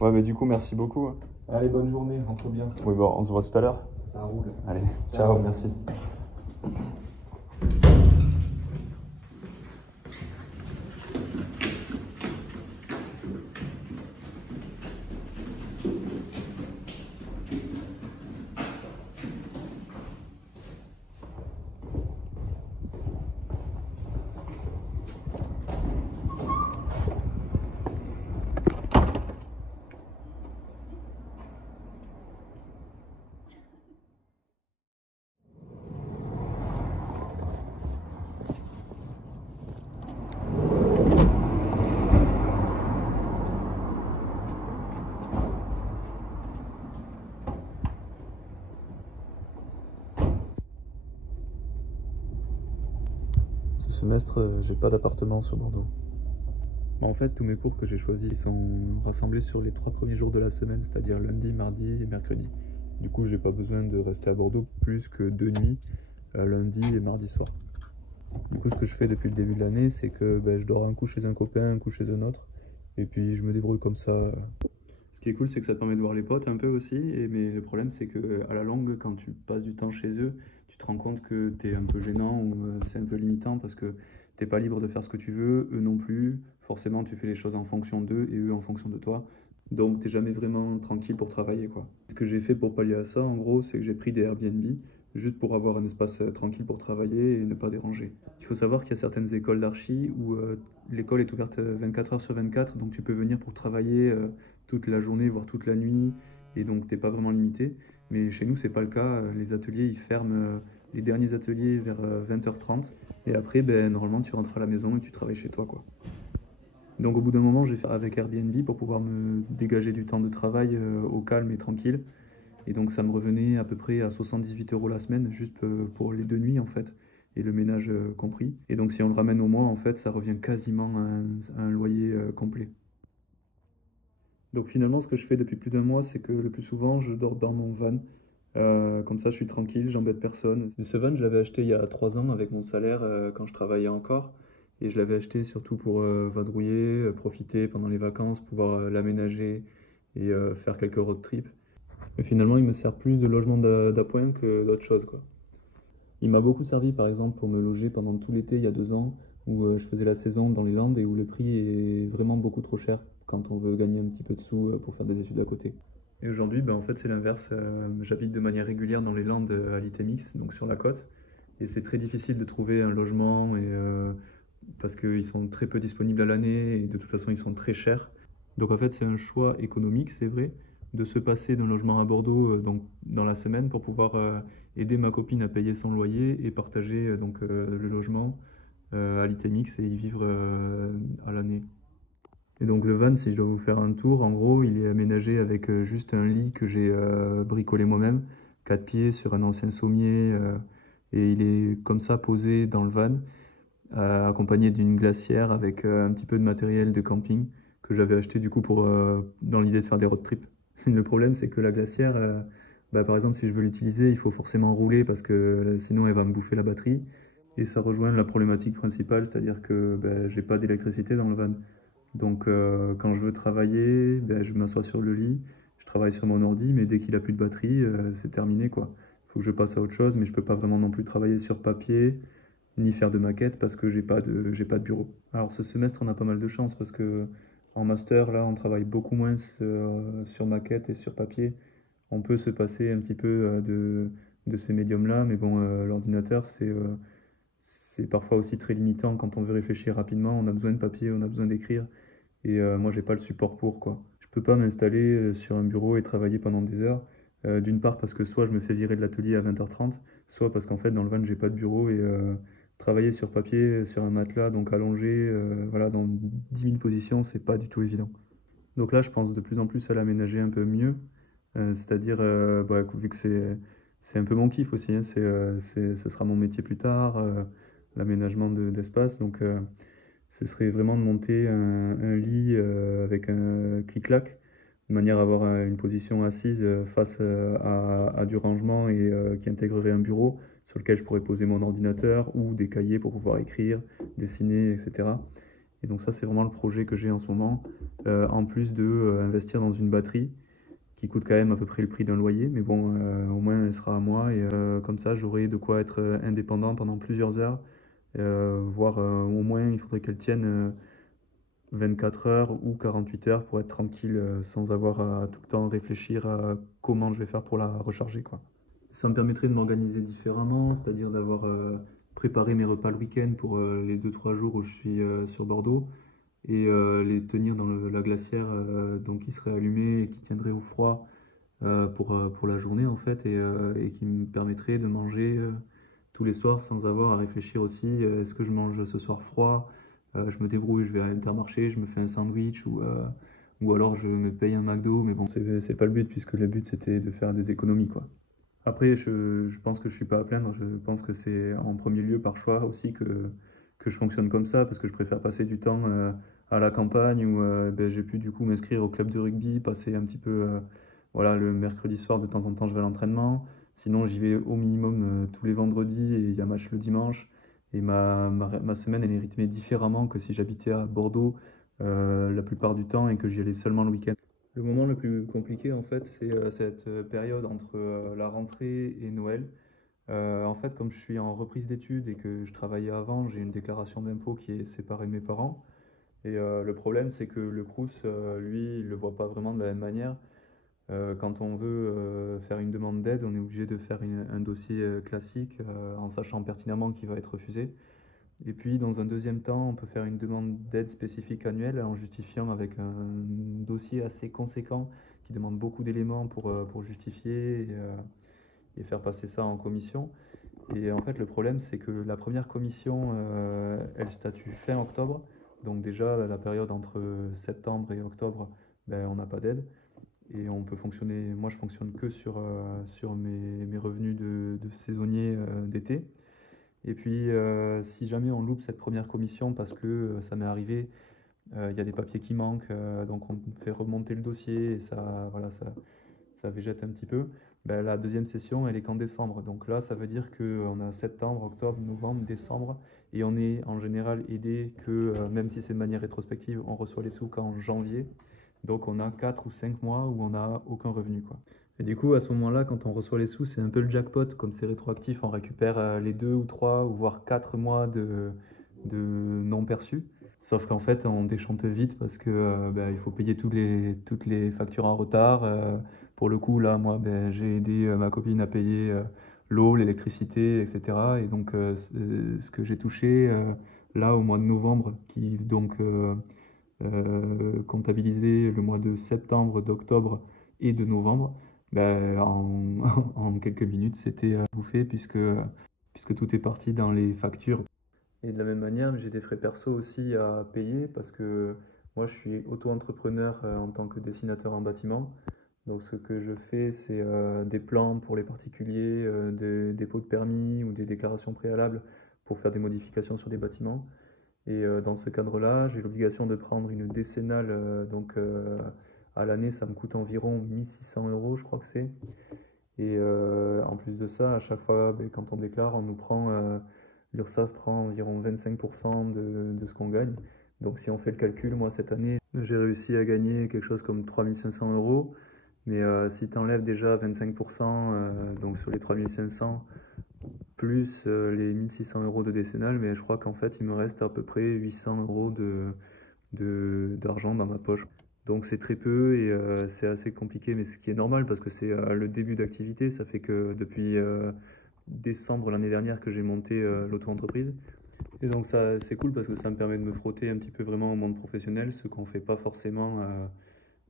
Ouais, mais du coup, merci beaucoup. Allez, bonne journée, rentre bien. Oui, bon, on se voit tout à l'heure. Ça roule. Allez, ciao, merci. Ce semestre, j'ai pas d'appartement sur Bordeaux. En fait, tous mes cours que j'ai choisis sont rassemblés sur les 3 premiers jours de la semaine, c'est-à-dire lundi, mardi et mercredi. Du coup, j'ai pas besoin de rester à Bordeaux plus que 2 nuits, lundi et mardi soir. Du coup, ce que je fais depuis le début de l'année, c'est que je dors un coup chez un copain, un coup chez un autre, et puis je me débrouille comme ça. Ce qui est cool, c'est que ça te permet de voir les potes un peu aussi, mais le problème, c'est que à la longue, quand tu passes du temps chez eux, tu te rends compte que t'es un peu gênant ou c'est un peu limitant parce que t'es pas libre de faire ce que tu veux, eux non plus. Forcément, tu fais les choses en fonction d'eux et eux en fonction de toi. Donc, t'es jamais vraiment tranquille pour travailler, quoi. Ce que j'ai fait pour pallier à ça, en gros, c'est que j'ai pris des Airbnb juste pour avoir un espace tranquille pour travailler et ne pas déranger. Il faut savoir qu'il y a certaines écoles d'archi où l'école est ouverte 24 heures sur 24, donc tu peux venir pour travailler toute la journée, voire toute la nuit, et donc t'es pas vraiment limité. Mais chez nous, c'est pas le cas. Les ateliers, ils ferment les derniers ateliers vers 20h30, et après, normalement, tu rentres à la maison et tu travailles chez toi, quoi. Donc au bout d'un moment, j'ai fait avec Airbnb pour pouvoir me dégager du temps de travail au calme et tranquille. Et donc ça me revenait à peu près à 78 € la semaine, juste pour les 2 nuits en fait, et le ménage compris. Et donc si on le ramène au mois, en fait, ça revient quasiment à un loyer complet. Donc finalement, ce que je fais depuis plus d'un mois, c'est que le plus souvent, je dors dans mon van. Comme ça, je suis tranquille, j'embête personne. Et ce van, je l'avais acheté il y a 3 ans avec mon salaire quand je travaillais encore. Et je l'avais acheté surtout pour vadrouiller, profiter pendant les vacances, pouvoir l'aménager et faire quelques road trips. Mais finalement, il me sert plus de logement d'appoint que d'autre chose, quoi. Il m'a beaucoup servi, par exemple, pour me loger pendant tout l'été il y a 2 ans, où je faisais la saison dans les Landes et où le prix est vraiment beaucoup trop cher quand on veut gagner un petit peu de sous pour faire des études à côté. Et aujourd'hui, en fait, c'est l'inverse. J'habite de manière régulière dans les Landes à l'Itémix, donc sur la côte. Et c'est très difficile de trouver un logement parce qu'ils sont très peu disponibles à l'année et de toute façon, ils sont très chers. Donc en fait, c'est un choix économique, c'est vrai, de se passer d'un logement à Bordeaux donc, dans la semaine pour pouvoir aider ma copine à payer son loyer et partager le logement à l'Itémix et y vivre à l'année. Et donc le van, si je dois vous faire un tour, en gros, il est aménagé avec juste un lit que j'ai bricolé moi-même, 4 pieds sur un ancien sommier, et il est comme ça posé dans le van, accompagné d'une glacière avec un petit peu de matériel de camping que j'avais acheté du coup dans l'idée de faire des road trips. Le problème, c'est que la glacière, par exemple, si je veux l'utiliser, il faut forcément rouler parce que sinon elle va me bouffer la batterie. Et ça rejoint la problématique principale, c'est-à-dire que j'ai pas d'électricité dans le van. Donc quand je veux travailler, je m'assois sur le lit, je travaille sur mon ordi, mais dès qu'il a plus de batterie, c'est terminé quoi. Il faut que je passe à autre chose, mais je peux pas vraiment non plus travailler sur papier, ni faire de maquette parce que j'ai pas de bureau. Alors ce semestre, on a pas mal de chance parce que en master, là, on travaille beaucoup moins sur maquette et sur papier. On peut se passer un petit peu de ces médiums-là, mais bon, l'ordinateur, c'est parfois aussi très limitant quand on veut réfléchir rapidement. On a besoin de papier, on a besoin d'écrire. Et moi, j'ai pas le support pour, quoi. Je peux pas m'installer sur un bureau et travailler pendant des heures. D'une part parce que soit je me fais virer de l'atelier à 20h30, soit parce qu'en fait, dans le van, j'ai pas de bureau et travailler sur papier, sur un matelas, donc allongé, voilà, dans 10 000 positions, c'est pas du tout évident. Donc là, je pense de plus en plus à l'aménager un peu mieux. C'est-à-dire, vu que c'est un peu mon kiff aussi, hein, ce sera mon métier plus tard, l'aménagement d'espace. Donc, ce serait vraiment de monter un lit avec un clic-clac, de manière à avoir une position assise face à du rangement et qui intégrerait un bureau sur lequel je pourrais poser mon ordinateur ou des cahiers pour pouvoir écrire, dessiner, etc. Et donc ça, c'est vraiment le projet que j'ai en ce moment, en plus de investir dans une batterie qui coûte quand même à peu près le prix d'un loyer, mais bon, au moins elle sera à moi, et comme ça, j'aurai de quoi être indépendant pendant plusieurs heures, voire au moins, il faudrait qu'elle tienne 24 heures ou 48 heures pour être tranquille, sans avoir à tout le temps réfléchir à comment je vais faire pour la recharger, quoi. Ça me permettrait de m'organiser différemment, c'est-à-dire d'avoir préparé mes repas le week-end pour les 2-3 jours où je suis sur Bordeaux, et les tenir dans la glacière, donc qui serait allumée et qui tiendrait au froid pour la journée en fait, et qui me permettrait de manger tous les soirs sans avoir à réfléchir aussi, est-ce que je mange ce soir froid, je me débrouille, je vais à Intermarché, je me fais un sandwich, ou alors je me paye un McDo, mais bon, c'est pas le but, puisque le but c'était de faire des économies, quoi. Après, je pense que je suis pas à plaindre, je pense que c'est en premier lieu par choix aussi que je fonctionne comme ça, parce que je préfère passer du temps à la campagne, où ben, j'ai pu du coup m'inscrire au club de rugby, passer un petit peu, voilà, le mercredi soir de temps en temps je vais à l'entraînement, sinon j'y vais au minimum tous les vendredis, et il y a match le dimanche, et ma semaine elle est rythmée différemment que si j'habitais à Bordeaux la plupart du temps et que j'y allais seulement le week-end. Le moment le plus compliqué, en fait, c'est cette période entre la rentrée et Noël. En fait, comme je suis en reprise d'études et que je travaillais avant, j'ai une déclaration d'impôt qui est séparée de mes parents. Et le problème, c'est que le Crous, lui, il ne le voit pas vraiment de la même manière. Quand on veut faire une demande d'aide, on est obligé de faire un dossier classique, en sachant pertinemment qu'il va être refusé. Et puis, dans un deuxième temps, on peut faire une demande d'aide spécifique annuelle en justifiant avec un dossier assez conséquent qui demande beaucoup d'éléments pour justifier, et faire passer ça en commission. Et en fait, le problème, c'est que la première commission, elle statue fin octobre. Donc déjà, la période entre septembre et octobre, ben, on n'a pas d'aide. Et on peut fonctionner, moi je fonctionne que sur mes revenus de saisonnier d'été. Et puis, si jamais on loupe cette première commission, parce que ça m'est arrivé, il y a des papiers qui manquent, donc on fait remonter le dossier, et ça, voilà, ça végète un petit peu. Ben, la deuxième session, elle est qu'en décembre. Donc là, ça veut dire qu'on a septembre, octobre, novembre, décembre, et on est en général aidé que, même si c'est de manière rétrospective, on reçoit les sous qu'en janvier. Donc on a 4 ou 5 mois où on n'a aucun revenu, quoi. Et du coup, à ce moment-là, quand on reçoit les sous, c'est un peu le jackpot. Comme c'est rétroactif, on récupère les 2 ou 3 ou voire 4 mois de non perçus. Sauf qu'en fait, on déchante vite parce que ben, il faut payer toutes les factures en retard. Pour le coup, là, moi, ben, j'ai aidé ma copine à payer l'eau, l'électricité, etc. Et donc, ce que j'ai touché là au mois de novembre, qui donc comptabilisait le mois de septembre, d'octobre et de novembre, ben, en quelques minutes, c'était bouffé, puisque tout est parti dans les factures. Et de la même manière, j'ai des frais perso aussi à payer, parce que moi je suis auto-entrepreneur en tant que dessinateur en bâtiment. Donc ce que je fais, c'est des plans pour les particuliers, des dépôts de permis ou des déclarations préalables pour faire des modifications sur des bâtiments. Et dans ce cadre-là, j'ai l'obligation de prendre une décennale, donc à l'année ça me coûte environ 1600 euros, je crois que c'est. Et en plus de ça, à chaque fois, ben, quand on déclare, on nous prend, l'URSSAF prend environ 25% de ce qu'on gagne. Donc si on fait le calcul, moi cette année, j'ai réussi à gagner quelque chose comme 3500 euros. Mais si tu enlèves déjà 25%, donc sur les 3500, plus les 1600 euros de décennale, mais je crois qu'en fait il me reste à peu près 800 euros d'argent dans ma poche. Donc c'est très peu, et c'est assez compliqué, mais ce qui est normal parce que c'est le début d'activité. Ça fait que depuis décembre l'année dernière que j'ai monté l'auto-entreprise. Et donc ça c'est cool parce que ça me permet de me frotter un petit peu vraiment au monde professionnel, ce qu'on fait pas forcément,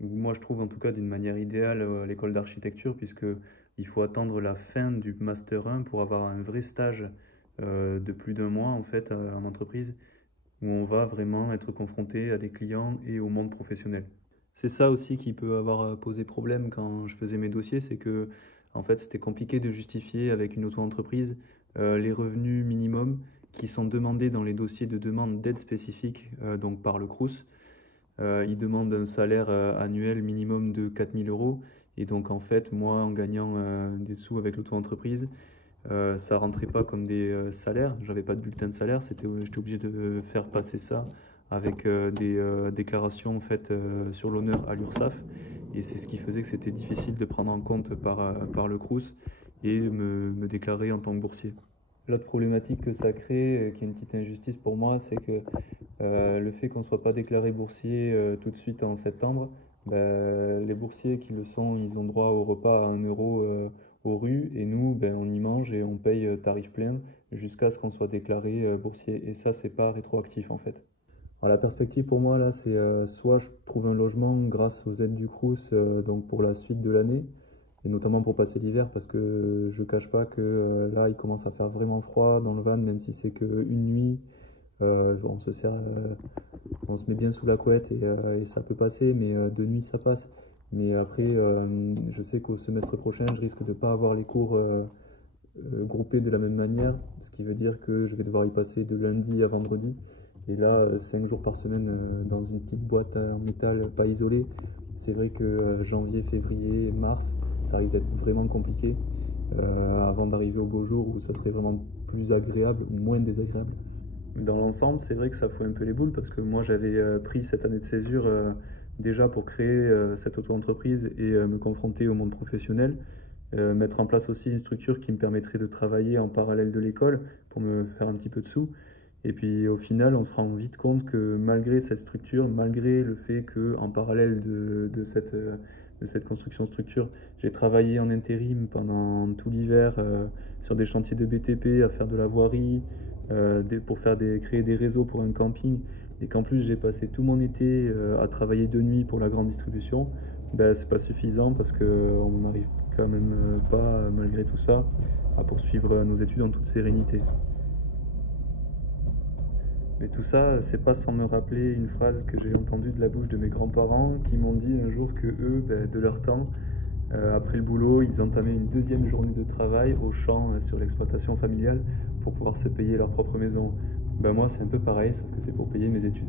moi je trouve en tout cas d'une manière idéale à l'école d'architecture, puisque il faut attendre la fin du Master 1 pour avoir un vrai stage de plus d'un mois en fait en entreprise, où on va vraiment être confronté à des clients et au monde professionnel. C'est ça aussi qui peut avoir posé problème quand je faisais mes dossiers, c'est que en fait c'était compliqué de justifier avec une auto-entreprise les revenus minimums qui sont demandés dans les dossiers de demande d'aide spécifique, donc par le Crous. Ils demandent un salaire annuel minimum de 4000 euros. Et donc en fait, moi en gagnant des sous avec l'auto-entreprise, ça rentrait pas comme des salaires. J'avais pas de bulletin de salaire, j'étais obligé de faire passer ça avec des déclarations faites sur l'honneur à l'URSSAF. Et c'est ce qui faisait que c'était difficile de prendre en compte par le Crous et me déclarer en tant que boursier. L'autre problématique que ça crée, qui est une petite injustice pour moi, c'est que le fait qu'on ne soit pas déclaré boursier tout de suite en septembre, les boursiers qui le sont, ils ont droit au repas à 1 euro aux rues, et nous, on y mange et on paye tarif plein jusqu'à ce qu'on soit déclaré boursier. Et ça, c'est pas rétroactif en fait. Alors, la perspective pour moi là, c'est soit je trouve un logement grâce aux aides du Crous, donc pour la suite de l'année, et notamment pour passer l'hiver, parce que je cache pas que là il commence à faire vraiment froid dans le van, même si c'est qu'une nuit. On se met bien sous la couette et ça peut passer, mais de nuit ça passe. Mais après, je sais qu'au semestre prochain, je risque de ne pas avoir les cours groupés de la même manière, ce qui veut dire que je vais devoir y passer de lundi à vendredi. Et là, 5 jours par semaine dans une petite boîte en métal pas isolée, c'est vrai que janvier, février, mars, ça risque d'être vraiment compliqué avant d'arriver au beau jour où ça serait vraiment plus agréable, moins désagréable. Dans l'ensemble, c'est vrai que ça fout un peu les boules parce que moi j'avais pris cette année de césure déjà pour créer cette auto-entreprise et me confronter au monde professionnel, mettre en place aussi une structure qui me permettrait de travailler en parallèle de l'école pour me faire un petit peu de sous. Et puis au final, on se rend vite compte que malgré cette structure, malgré le fait qu'en parallèle de cette construction structure, j'ai travaillé en intérim pendant tout l'hiver sur des chantiers de BTP, à faire de la voirie, pour créer des réseaux pour un camping, et qu'en plus j'ai passé tout mon été à travailler de nuit pour la grande distribution, c'est pas suffisant parce qu'on n'arrive quand même pas, malgré tout ça, à poursuivre nos études en toute sérénité. Mais tout ça, c'est pas sans me rappeler une phrase que j'ai entendue de la bouche de mes grands-parents qui m'ont dit un jour que eux, de leur temps, après le boulot, ils entamaient une deuxième journée de travail au champ sur l'exploitation familiale pour pouvoir se payer leur propre maison. Moi, c'est un peu pareil, sauf que c'est pour payer mes études.